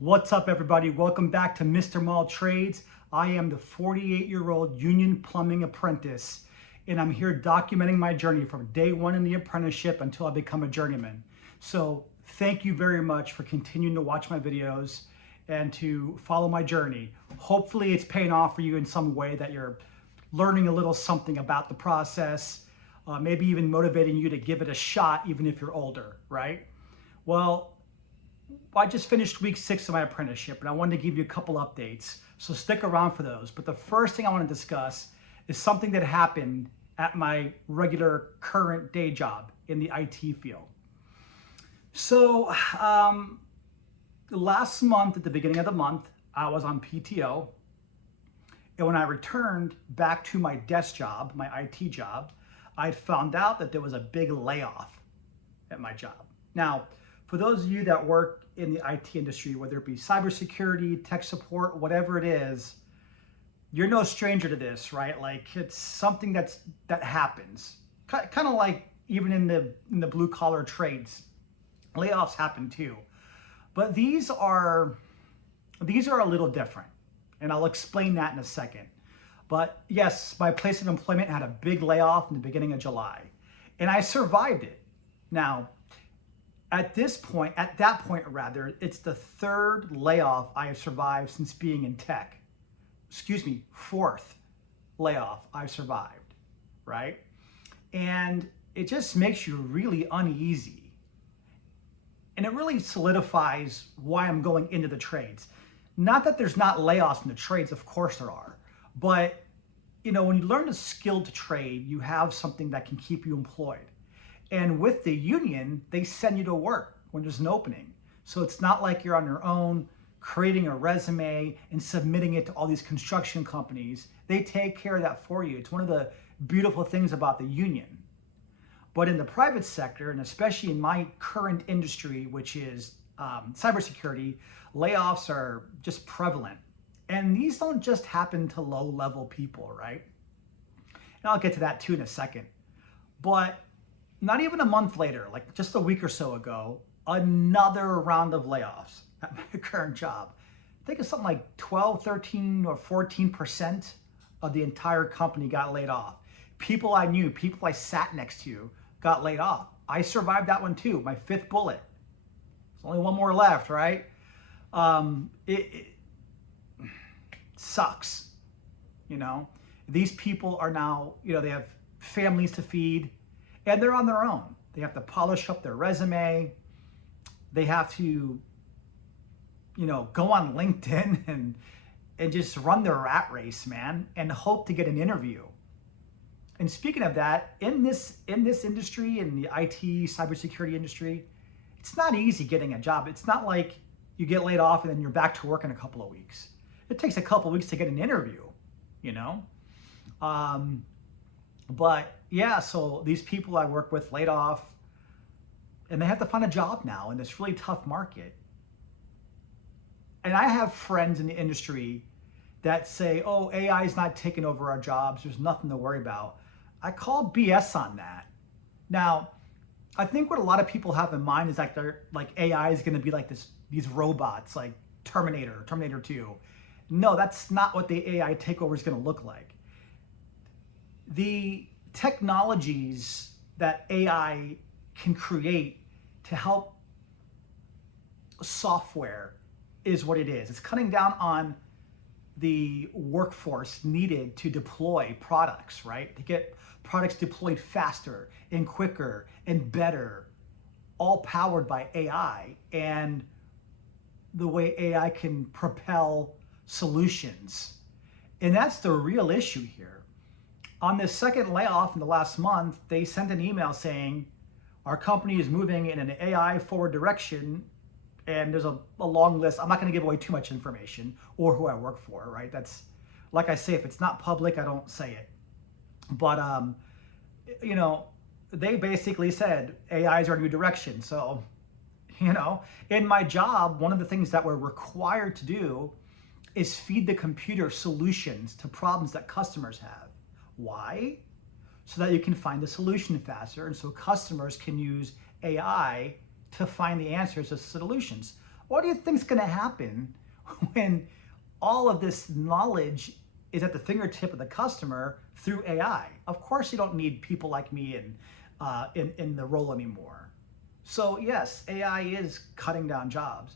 What's up, everybody? Welcome back to Mr. Mall Trades. I am the 48-year-old union plumbing apprentice, and I'm here documenting my journey from day one in the apprenticeship until I become a journeyman. So thank you very much for continuing to watch my videos and to follow my journey. Hopefully it's paying off for you in some way, that you're learning a little something about the process, maybe even motivating you to give it a shot even if you're older, right? Well, I just finished week 6 of my apprenticeship, and I wanted to give you a couple updates, so stick around for those. But the first thing I want to discuss is something that happened at my regular current day job in the IT field. So last month, at the beginning of the month, I was on PTO, and when I returned back to my desk job, my IT job, I found out that there was a big layoff at my job. Now, for those of you that work in the IT industry, whether it be cybersecurity, tech support, whatever it is, you're no stranger to this, right? Like, it's something that happens. Kind of like even in the blue collar trades, layoffs happen too. But these are a little different, and I'll explain that in a second. But yes, my place of employment had a big layoff in the beginning of July, and I survived it. Now, at that point, it's the third layoff I have survived since being in tech. Fourth layoff I've survived, right? And it just makes you really uneasy. And it really solidifies why I'm going into the trades. Not that there's not layoffs in the trades, of course there are. But, you know, when you learn a skilled trade, you have something that can keep you employed. And with the union, they send you to work when there's an opening. So it's not like you're on your own creating a resume and submitting it to all these construction companies. They take care of that for you. It's one of the beautiful things about the union. But in the private sector, and especially in my current industry, which is cybersecurity, layoffs are just prevalent. And these don't just happen to low-level people, right? And I'll get to that too in a second. But not even a month later, like just a week or so ago, another round of layoffs at my current job. I think it's something like 12, 13, or 14% of the entire company got laid off. People I knew, people I sat next to, got laid off. I survived that one too, my 5th bullet. There's only one more left, right? It sucks, you know? These people are now, you know, they have families to feed, and they're on their own. They have to polish up their resume. They have to, you know, go on LinkedIn and just run their rat race, man, and hope to get an interview. And speaking of that, in this industry, in the IT cybersecurity industry, it's not easy getting a job. It's not like you get laid off and then you're back to work in a couple of weeks. It takes a couple of weeks to get an interview, you know? But yeah, so these people I work with laid off, and they have to find a job now in this really tough market. And I have friends in the industry that say, oh, AI is not taking over our jobs. There's nothing to worry about. I call BS on that. Now, I think what a lot of people have in mind is like AI is going to be like these robots like Terminator 2. No, that's not what the AI takeover is going to look like. The technologies that AI can create to help software is what it is. It's cutting down on the workforce needed to deploy products, right? To get products deployed faster and quicker and better, all powered by AI, and the way AI can propel solutions. And that's the real issue here. On this second layoff in the last month, they sent an email saying, our company is moving in an AI forward direction, and there's a long list. I'm not gonna give away too much information or who I work for, right? That's, like I say, if it's not public, I don't say it. But, you know, they basically said AI is our new direction. So, you know, in my job, one of the things that we're required to do is feed the computer solutions to problems that customers have. Why? So that you can find the solution faster, and so customers can use AI to find the answers to solutions. What do you think is going to happen when all of this knowledge is at the fingertip of the customer through AI? Of course, you don't need people like me in the role anymore. So yes, AI is cutting down jobs,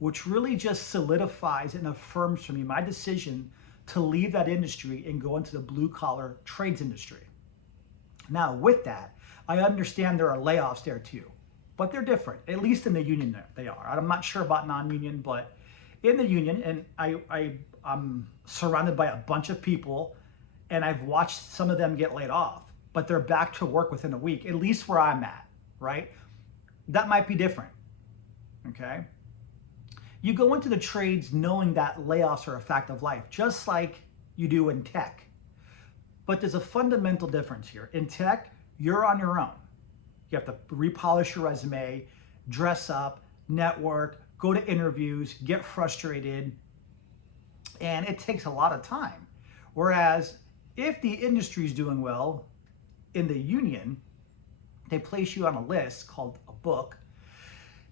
which really just solidifies and affirms for me my decision to leave that industry and go into the blue collar trades industry. Now with that, I understand there are layoffs there too, but they're different, at least in the union they are. I'm not sure about non-union, but in the union, and I'm surrounded by a bunch of people, and I've watched some of them get laid off, but they're back to work within a week, at least where I'm at, right? That might be different, okay? You go into the trades knowing that layoffs are a fact of life, just like you do in tech. But there's a fundamental difference here. In tech, you're on your own. You have to repolish your resume, dress up, network, go to interviews, get frustrated, and it takes a lot of time. Whereas if the industry is doing well in the union, they place you on a list called a book.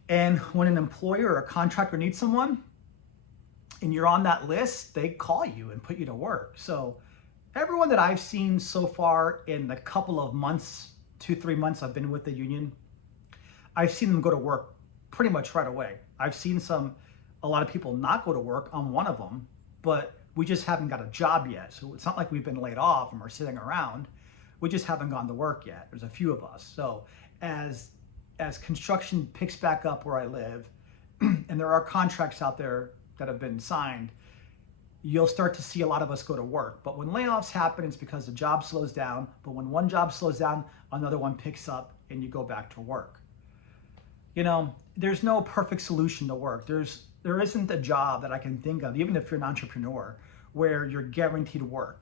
And when an employer or a contractor needs someone and you're on that list, they call you and put you to work. So everyone that I've seen so far in the couple of months, 2-3 months I've been with the union, I've seen them go to work pretty much right away. I've seen a lot of people not go to work. I'm one of them, but we just haven't got a job yet. So it's not like we've been laid off and we're sitting around. We just haven't gone to work yet. There's a few of us. So as construction picks back up where I live, and there are contracts out there that have been signed, you'll start to see a lot of us go to work. But when layoffs happen, it's because the job slows down. But when one job slows down, another one picks up and you go back to work. You know, there's no perfect solution to work. There isn't a job that I can think of, even if you're an entrepreneur, where you're guaranteed work.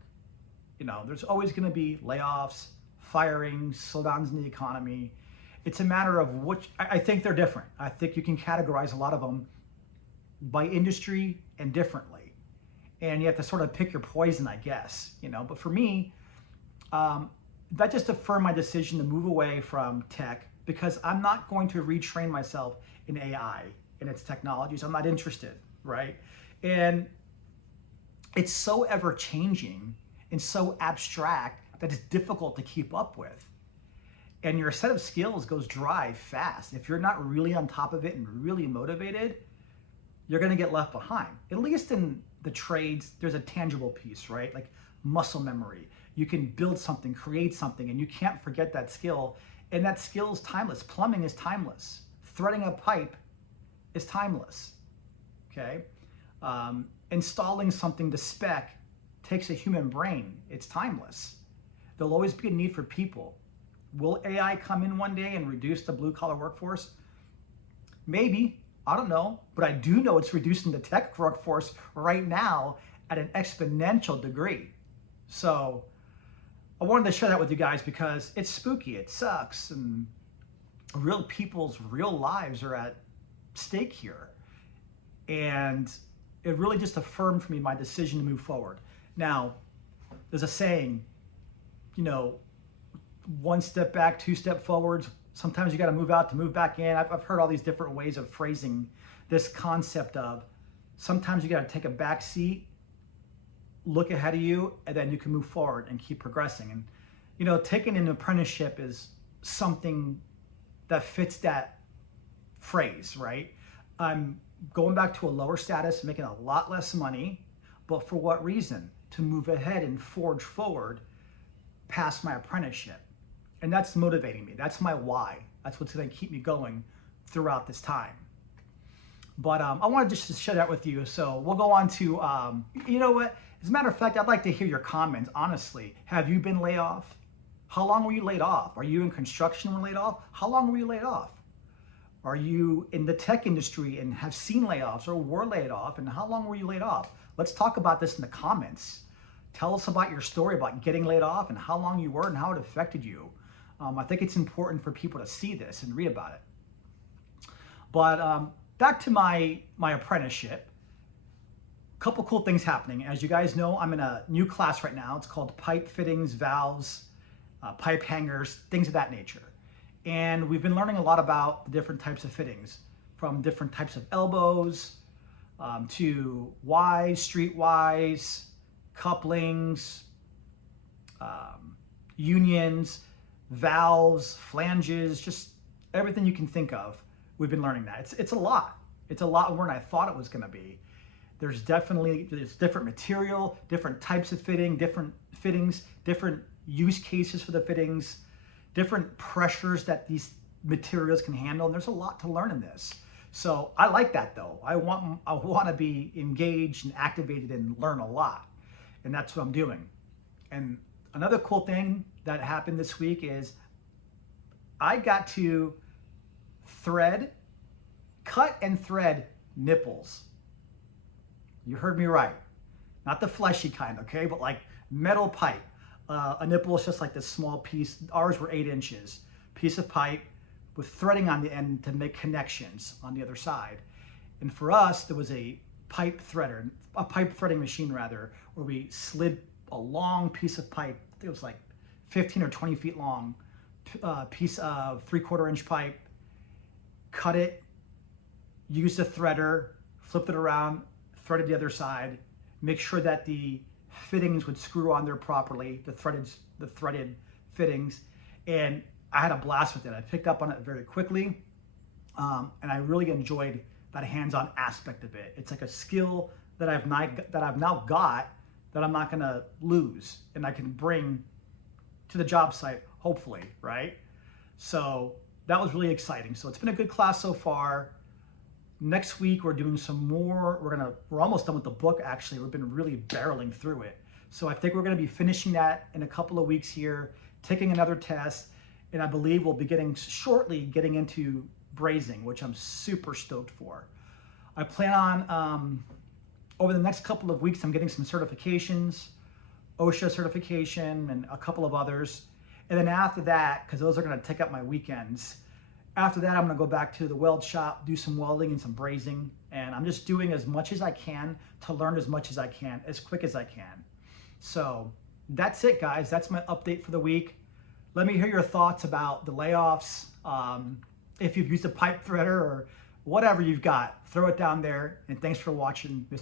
You know, there's always going to be layoffs, firings, slowdowns in the economy. It's a matter of which, I think they're different. I think you can categorize a lot of them by industry and differently. And you have to sort of pick your poison, I guess, you know. But for me, that just affirmed my decision to move away from tech, because I'm not going to retrain myself in AI and its technologies. I'm not interested, right? And it's so ever changing and so abstract that it's difficult to keep up with. And your set of skills goes dry fast. If you're not really on top of it and really motivated, you're gonna get left behind. At least in the trades, there's a tangible piece, right? Like muscle memory. You can build something, create something, and you can't forget that skill. And that skill is timeless. Plumbing is timeless. Threading a pipe is timeless, okay? Installing something to spec takes a human brain. It's timeless. There'll always be a need for people. Will AI come in one day and reduce the blue collar workforce? Maybe, I don't know, but I do know it's reducing the tech workforce right now at an exponential degree. So I wanted to share that with you guys because it's spooky, it sucks, and real people's real lives are at stake here. And it really just affirmed for me my decision to move forward. Now, there's a saying, you know, one step back, two step forwards. Sometimes you got to move out to move back in. I've heard all these different ways of phrasing this concept of sometimes you got to take a back seat, look ahead of you, and then you can move forward and keep progressing. And, you know, taking an apprenticeship is something that fits that phrase, right? I'm going back to a lower status, making a lot less money, but for what reason? To move ahead and forge forward past my apprenticeship. And that's motivating me. That's my why. That's what's going to keep me going throughout this time. But I wanted just to share that with you. So we'll go on to, you know what? As a matter of fact, I'd like to hear your comments, honestly. Have you been laid off? How long were you laid off? Are you in construction when laid off? How long were you laid off? Are you in the tech industry and have seen layoffs or were laid off? And how long were you laid off? Let's talk about this in the comments. Tell us about your story about getting laid off and how long you were and how it affected you. I think it's important for people to see this and read about it. But back to my apprenticeship. A couple cool things happening. As you guys know, I'm in a new class right now. It's called pipe fittings, valves, pipe hangers, things of that nature. And we've been learning a lot about the different types of fittings. from different types of elbows to Ys, street Ys, couplings, unions, valves, flanges, just everything you can think of. We've been learning that. It's a lot. It's a lot more than I thought it was going to be. There's different material, different types of different fittings, different use cases for the fittings, different pressures that these materials can handle. And there's a lot to learn in this. So I like that though. I want to be engaged and activated and learn a lot. And that's what I'm doing. And another cool thing that happened this week is I got to cut and thread nipples. You heard me right. Not the fleshy kind, okay? But like metal pipe. A nipple is just like this small piece. Ours were 8 inches. Piece of pipe with threading on the end to make connections on the other side. And for us, there was a pipe threading machine rather, where we slid a long piece of pipe. It was like 15 or 20 feet long, piece of 3/4 inch pipe, cut it, used a threader, flipped it around, threaded the other side, make sure that the fittings would screw on there properly, the threaded fittings, and I had a blast with it. I picked up on it very quickly, and I really enjoyed that hands-on aspect of it. It's like a skill that I've now got that I'm not gonna lose, and I can bring to the job site, hopefully, right? So that was really exciting. So it's been a good class so far. Next week we're doing some more. We're almost done with the book actually. We've been really barreling through it. So I think we're gonna be finishing that in a couple of weeks here, taking another test, and I believe we'll be shortly getting into brazing, which I'm super stoked for. I plan on, over the next couple of weeks, I'm getting some certifications, OSHA certification and a couple of others. And then after that, because those are gonna take up my weekends, after that, I'm gonna go back to the weld shop, do some welding and some brazing. And I'm just doing as much as I can to learn as much as I can, as quick as I can. So that's it, guys. That's my update for the week. Let me hear your thoughts about the layoffs. If you've used a pipe threader or whatever you've got, throw it down there. And thanks for watching, Mr.